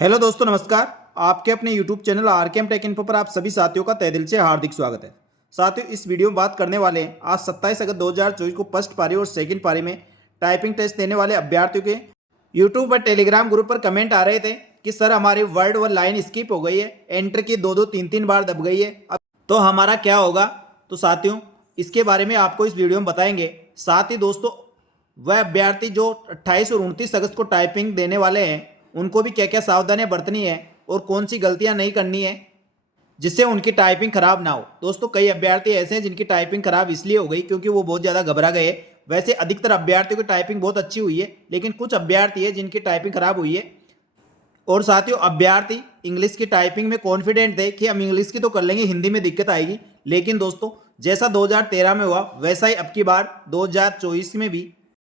Hello दोस्तों, नमस्कार। आपके अपने YouTube channel RKM take info पर आप सभी साथियों का तहे दिल से हार्दिक स्वागत है। साथियों, इस वीडियो में बात करने वाले हैं आज 27 अगस्त 2024 को फर्स्ट पारी और सेकंड पारी में टाइपिंग टेस्ट देने वाले अभ्यर्थियों के यूट्यूब और टेलीग्राम ग्रुप पर कमेंट आ रहे थे कि सर हमारी वर्ड व लाइन स्किप हो गई है, एंटर की दो दो तीन तीन बार दब गई है, अब तो हमारा क्या होगा। तो साथियों, इसके बारे में आपको इस वीडियो में बताएंगे। साथ ही दोस्तों, वह अभ्यर्थी जो 28 और 29 अगस्त को टाइपिंग देने वाले हैं उनको भी क्या क्या सावधानियां बरतनी है और कौन सी गलतियां नहीं करनी है जिससे उनकी टाइपिंग खराब ना हो। दोस्तों, कई अभ्यर्थी ऐसे हैं जिनकी टाइपिंग खराब इसलिए हो गई क्योंकि वो बहुत ज़्यादा घबरा गए। वैसे अधिकतर अभ्यर्थियों की टाइपिंग बहुत अच्छी हुई है, लेकिन कुछ अभ्यर्थी है जिनकी टाइपिंग खराब हुई है। और साथियों, अभ्यर्थी इंग्लिश की टाइपिंग में कॉन्फिडेंट थे कि हम इंग्लिश की तो कर लेंगे, हिंदी में दिक्कत आएगी। लेकिन दोस्तों, जैसा 2013 में हुआ वैसा ही अब की बार 2024 में भी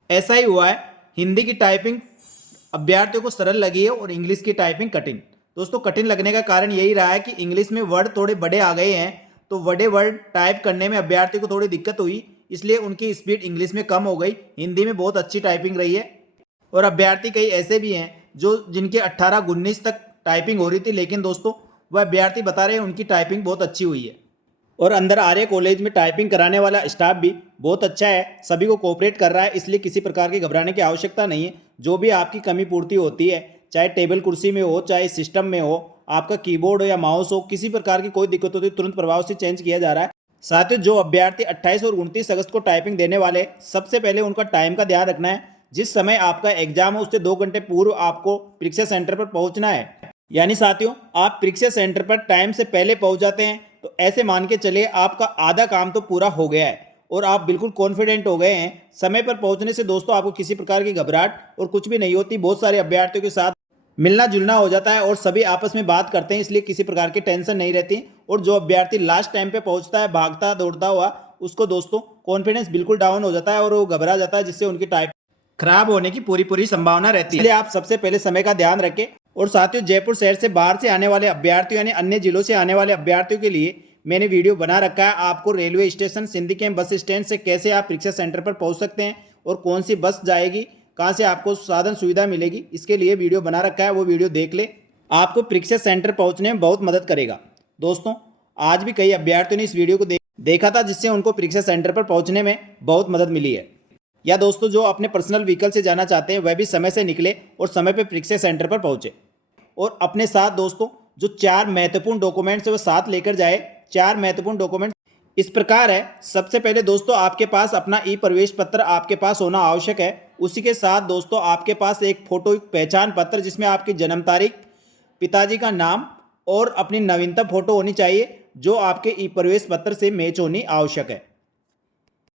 ऐसा ही हुआ है। हिंदी की टाइपिंग अभ्यर्थियों को सरल लगी है और इंग्लिश की टाइपिंग कठिन। दोस्तों, कठिन लगने का कारण यही रहा है कि इंग्लिश में वर्ड थोड़े बड़े आ गए हैं, तो बड़े वर्ड टाइप करने में अभ्यर्थी को थोड़ी दिक्कत हुई, इसलिए उनकी स्पीड इंग्लिश में कम हो गई। हिंदी में बहुत अच्छी टाइपिंग रही है। और अभ्यर्थी कई ऐसे भी हैं जो जिनके 18-19 तक टाइपिंग हो रही थी, लेकिन दोस्तों वह अभ्यर्थी बता रहे हैं उनकी टाइपिंग बहुत अच्छी हुई है। और अंदर आर्य कॉलेज में टाइपिंग कराने वाला स्टाफ भी बहुत अच्छा है, सभी को कोऑपरेट कर रहा है, इसलिए किसी प्रकार की घबराने की आवश्यकता नहीं है। जो भी आपकी कमी पूर्ति होती है, चाहे टेबल कुर्सी में हो, चाहे सिस्टम में हो, आपका कीबोर्ड हो या माउस हो, किसी प्रकार की कोई दिक्कत होती है तुरंत प्रभाव से चेंज किया जा रहा है। साथियों, जो अभ्यर्थी 28 और 29 अगस्त को टाइपिंग देने वाले, सबसे पहले उनका टाइम का ध्यान रखना है। जिस समय आपका एग्जाम हो उससे 2 घंटे पूर्व आपको परीक्षा सेंटर पर पहुंचना है। यानी साथियों, आप परीक्षा सेंटर पर टाइम से पहले पहुंच जाते हैं तो ऐसे मान के चलिए आपका आधा काम तो पूरा हो गया है और आप बिल्कुल कॉन्फिडेंट हो गए हैं। समय पर पहुंचने से दोस्तों आपको किसी प्रकार की घबराहट और कुछ भी नहीं होती। बहुत सारे अभ्यर्थियों के साथ मिलना जुलना हो जाता है और सभी आपस में बात करते हैं, इसलिए किसी प्रकार की टेंशन नहीं रहती। और जो अभ्यर्थी लास्ट टाइम पे पहुंचता है भागता दौड़ता हुआ, उसको दोस्तों कॉन्फिडेंस बिल्कुल डाउन हो जाता है और वो घबरा जाता है, जिससे उनकी टाइप खराब होने की पूरी संभावना रहती है। इसलिए आप सबसे पहले समय का ध्यान रखें। और साथियों, जयपुर शहर से बाहर से आने वाले अभ्यर्थियों यानी अन्य जिलों से आने वाले अभ्यर्थियों के लिए मैंने वीडियो बना रखा है। आपको railway station Sindhi camp bus stand से कैसे आप परीक्षा सेंटर पर पहुंच सकते हैं और कौन सी बस जाएगी, कहां से आपको साधन सुविधा मिलेगी, इसके लिए वीडियो बना रखा है, वो वीडियो देख ले। आपको परीक्षा सेंटर पहुंचने में बहुत मदद करेगा। दोस्तों, आज भी कई अभ्यर्थियों ने इस वीडियो को देखा था, जिससे उनको परीक्षा सेंटर पर पहुंचने में बहुत मदद मिली है। या दोस्तों, जो अपने पर्सनल व्हीकल से जाना चाहते हैं वह भी समय से निकले और समय पर परीक्षा सेंटर पर पहुंचे। और अपने साथ दोस्तों जो 4 महत्वपूर्ण डॉक्यूमेंट्स है वो साथ लेकर जाए। 4 महत्वपूर्ण डॉक्यूमेंट इस प्रकार है। सबसे पहले दोस्तों, आपके पास अपना ई प्रवेश पत्र आपके पास होना आवश्यक है। उसी के साथ दोस्तों आपके पास एक फोटो पहचान पत्र जिसमें आपकी जन्म तारीख, पिताजी का नाम और अपनी नवीनतम फोटो होनी चाहिए, जो आपके ई प्रवेश पत्र से मैच होनी आवश्यक है।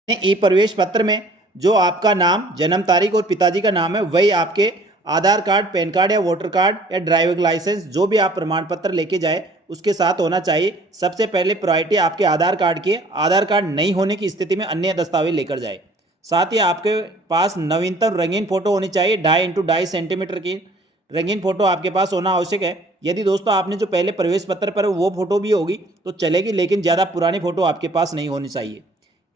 ई प्रवेश पत्र में जो आपका नाम, जन्म तारीख और पिताजी का नाम है, वही आपके आधार कार्ड, पैन कार्ड या वोटर कार्ड या ड्राइविंग लाइसेंस, जो भी आप प्रमाण पत्र लेके जाए उसके साथ होना चाहिए। सबसे पहले प्रायोरिटी आपके आधार कार्ड की है। आधार कार्ड नहीं होने की स्थिति में अन्य दस्तावेज लेकर जाए। साथ ही आपके पास नवीनतम रंगीन फोटो होनी चाहिए। 2.5x2.5 सेंटीमीटर की रंगीन फोटो आपके पास होना आवश्यक है। यदि दोस्तों आपने जो पहले प्रवेश पत्र पर वो फोटो भी होगी तो चलेगी, लेकिन ज़्यादा पुरानी फोटो आपके पास नहीं होनी चाहिए।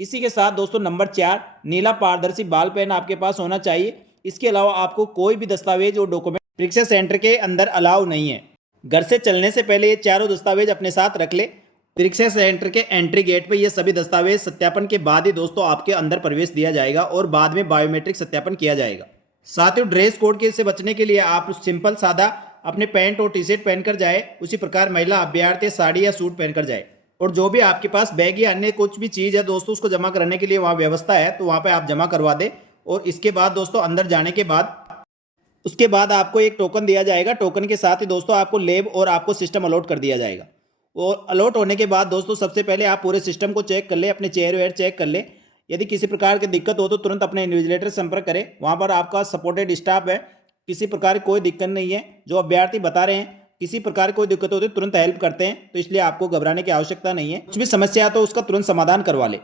इसी के साथ दोस्तों नंबर 4, नीला पारदर्शी बाल पेन आपके पास होना चाहिए। इसके अलावा आपको कोई भी दस्तावेज और डॉक्यूमेंट परीक्षा सेंटर के अंदर अलाउ नहीं है। घर से चलने से पहले ये चारों दस्तावेज अपने साथ रख ले। परीक्षा सेंटर के एंट्री गेट पर ये सभी दस्तावेज सत्यापन के बाद ही दोस्तों आपके अंदर प्रवेश दिया जाएगा और बाद में बायोमेट्रिक सत्यापन किया जाएगा। साथियों, ड्रेस कोड के से बचने के लिए आप सिंपल सादा अपने पैंट और टी-शर्ट पहनकर जाए। उसी प्रकार महिला अभ्यर्थी साड़ी या सूट पहनकर जाए। और जो भी आपके पास बैग या अन्य कुछ भी चीज़ है दोस्तों, उसको जमा कराने के लिए वहाँ व्यवस्था है, तो वहाँ पे आप जमा करवा दें। और इसके बाद दोस्तों अंदर जाने के बाद उसके बाद आपको एक टोकन दिया जाएगा। टोकन के साथ ही दोस्तों आपको लैब और आपको सिस्टम अलॉट कर दिया जाएगा। और अलॉट होने के बाद दोस्तों सबसे पहले आप पूरे सिस्टम को चेक कर ले, अपने चेयर वेयर चेक कर ले। यदि किसी प्रकार की दिक्कत हो तो तुरंत अपने इन्विजिलेटर से संपर्क करें, वहाँ पर आपका सपोर्टेड स्टाफ है। किसी प्रकार की कोई दिक्कत नहीं है। जो अभ्यर्थी बता रहे हैं किसी प्रकार की कोई दिक्कत होती है तुरंत हेल्प करते हैं, तो इसलिए आपको घबराने की आवश्यकता नहीं है। कुछ भी समस्या है तो उसका तुरंत समाधान करवा ले।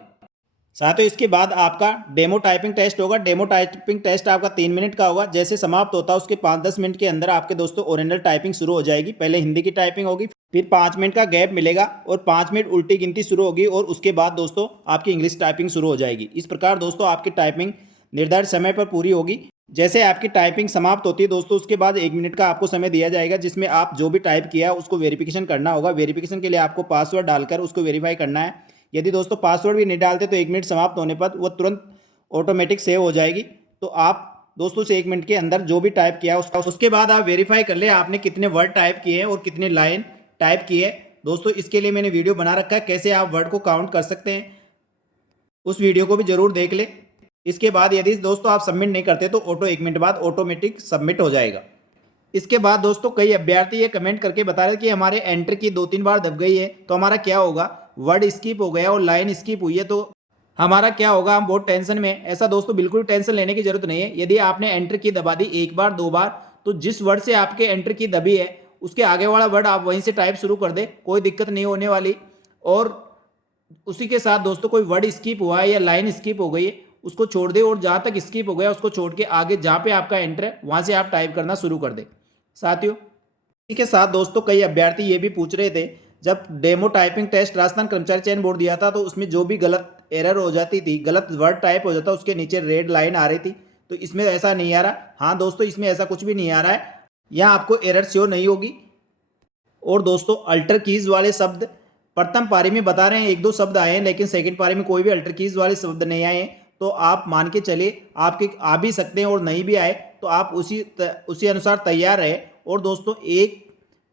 साथ ही इसके बाद आपका डेमो टाइपिंग टेस्ट होगा। डेमो टाइपिंग टेस्ट आपका 3 मिनट का होगा। जैसे समाप्त होता है उसके 5-10 मिनट के अंदर आपके दोस्तों ओरिजिनल टाइपिंग शुरू हो जाएगी। पहले हिंदी की टाइपिंग होगी, फिर 5 मिनट का गैप मिलेगा और 5 मिनट उल्टी गिनती शुरू होगी और उसके बाद दोस्तों आपकी इंग्लिश टाइपिंग शुरू हो जाएगी। इस प्रकार दोस्तों आपकी टाइपिंग निर्धारित समय पर पूरी होगी। जैसे आपकी टाइपिंग समाप्त होती है दोस्तों, उसके बाद 1 मिनट का आपको समय दिया जाएगा जिसमें आप जो भी टाइप किया है उसको वेरिफिकेशन करना होगा। वेरिफिकेशन के लिए आपको पासवर्ड डालकर उसको वेरीफाई करना है। यदि दोस्तों पासवर्ड भी नहीं डालते तो 1 मिनट समाप्त होने पर वो तुरंत ऑटोमेटिक सेव हो जाएगी। तो आप दोस्तों से 1 मिनट के अंदर जो भी टाइप किया उसके बाद आप वेरीफाई कर ले आपने कितने वर्ड टाइप किए हैं और कितने लाइन टाइप की है। दोस्तों इसके लिए मैंने वीडियो बना रखा है कैसे आप वर्ड को काउंट कर सकते हैं, उस वीडियो को भी जरूर देख ले। इसके बाद यदि दोस्तों आप सबमिट नहीं करते तो ऑटो 1 मिनट बाद ऑटोमेटिक सबमिट हो जाएगा। इसके बाद दोस्तों कई अभ्यर्थी ये कमेंट करके बता रहे कि हमारे एंटर की 2-3 बार दब गई है तो हमारा क्या होगा, वर्ड स्किप हो गया और लाइन स्किप हुई है तो हमारा क्या होगा, हम बहुत टेंशन में। ऐसा दोस्तों बिल्कुल टेंशन लेने की जरूरत नहीं है। यदि आपने एंटर की दबा दी 1 बार 2 बार तो जिस वर्ड से आपके एंटर की दबी है उसके आगे वाला वर्ड आप वहीं से टाइप शुरू कर दे, कोई दिक्कत नहीं होने वाली। और उसी के साथ दोस्तों कोई वर्ड स्किप हुआ है या लाइन स्किप हो गई है उसको छोड़ दे और जहाँ तक स्किप हो गया उसको छोड़ के आगे जहाँ पे आपका एंटर है वहाँ से आप टाइप करना शुरू कर दे साथियों। इसी के साथ दोस्तों कई अभ्यर्थी ये भी पूछ रहे थे, जब डेमो टाइपिंग टेस्ट राजस्थान कर्मचारी चयन बोर्ड दिया था तो उसमें जो भी गलत एरर हो जाती थी, गलत वर्ड टाइप हो जाता उसके नीचे रेड लाइन आ रही थी, तो इसमें ऐसा नहीं आ रहा। हाँ दोस्तों इसमें ऐसा कुछ भी नहीं आ रहा है, यहाँ आपको एरर शो नहीं होगी। और दोस्तों अल्टर कीज वाले शब्द प्रथम पारी में बता रहे हैं 1-2 शब्द आए हैं, लेकिन सेकंड पारी में कोई भी अल्टर कीज वाले शब्द नहीं आए हैं। तो आप मान के चलिए आपके आ भी सकते हैं और नहीं भी आए तो आप उसी अनुसार तैयार रहे। और दोस्तों एक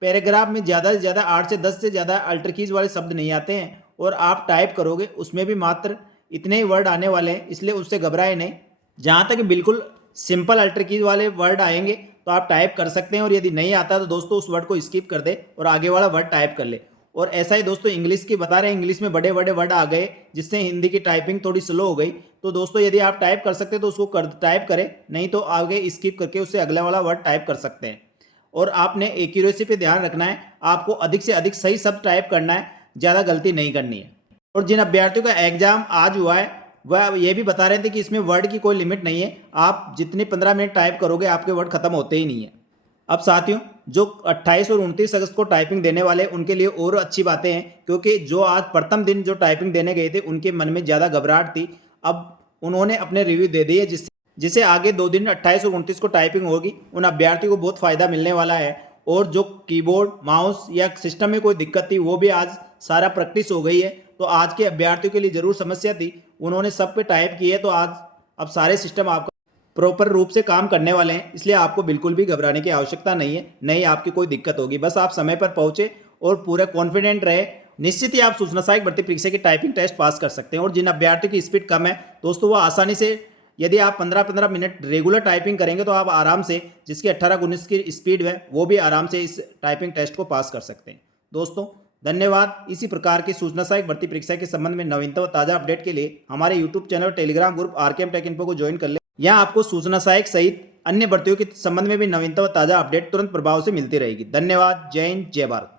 पैराग्राफ में ज़्यादा से ज़्यादा 8 से 10 से ज़्यादा अल्टर कीज वाले शब्द नहीं आते हैं और आप टाइप करोगे उसमें भी मात्र इतने ही वर्ड आने वाले हैं, इसलिए उससे घबराए नहीं। जहाँ तक बिल्कुल सिंपल अल्टर कीज वाले वर्ड आएंगे तो आप टाइप कर सकते हैं और यदि नहीं आता तो दोस्तों उस वर्ड को स्किप कर दे और आगे वाला वर्ड टाइप कर ले। और ऐसा ही दोस्तों इंग्लिश की बता रहे हैं, इंग्लिश में बड़े बड़े वर्ड आ गए जिससे हिंदी की टाइपिंग थोड़ी स्लो हो गई। तो दोस्तों यदि आप टाइप कर सकते हैं तो उसको टाइप करें, नहीं तो आगे स्किप करके उससे अगला वाला वर्ड टाइप कर सकते हैं। और आपने एक्यूरेसी पे ध्यान रखना है, आपको अधिक से अधिक सही शब्द टाइप करना है, ज़्यादा गलती नहीं करनी है। और जिन अभ्यर्थियों का एग्जाम आज हुआ है वह ये भी बता रहे थे कि इसमें वर्ड की कोई लिमिट नहीं है, आप जितने 15 मिनट टाइप करोगे आपके वर्ड खत्म होते ही नहीं है। अब साथियों जो 28 और 29 अगस्त को टाइपिंग देने वाले उनके लिए और अच्छी बातें हैं, क्योंकि जो आज प्रथम दिन जो टाइपिंग देने गए थे उनके मन में ज़्यादा घबराहट थी, अब उन्होंने अपने रिव्यू दे दिए जिससे आगे 2 दिन 28 और 29 को टाइपिंग होगी उन अभ्यर्थियों को बहुत फ़ायदा मिलने वाला है। और जो कीबोर्ड माउस या सिस्टम में कोई दिक्कत थी वो भी आज सारा प्रैक्टिस हो गई है, तो आज के अभ्यर्थियों के लिए ज़रूर समस्या थी, उन्होंने सब पे टाइप किए तो आज अब सारे सिस्टम आपका प्रॉपर रूप से काम करने वाले हैं, इसलिए आपको बिल्कुल भी घबराने की आवश्यकता नहीं है, नहीं आपकी कोई दिक्कत होगी। बस आप समय पर पहुंचे और पूरा कॉन्फिडेंट रहे, निश्चित ही आप सूचना सहायक भर्ती परीक्षा की टाइपिंग टेस्ट पास कर सकते हैं। और जिन अभ्यर्थियों की स्पीड कम है दोस्तों वो आसानी से, यदि आप 15-15 मिनट रेगुलर टाइपिंग करेंगे तो आप आराम से, जिसकी 18-19 की स्पीड है वो भी आराम से इस टाइपिंग टेस्ट को पास कर सकते हैं। दोस्तों धन्यवाद। इसी प्रकार की सूचना सहायक भर्ती परीक्षा के संबंध में नवीनतम व ताज़ा अपडेट के लिए हमारे YouTube channel Telegram group RKM take info को ज्वाइन कर ले। यहाँ आपको सूचना सहायक सहित अन्य भर्तियों के संबंध में भी नवीनतम व ताज़ा अपडेट तुरंत प्रभाव से मिलती रहेगी। धन्यवाद। जय हिंद, जय भारत।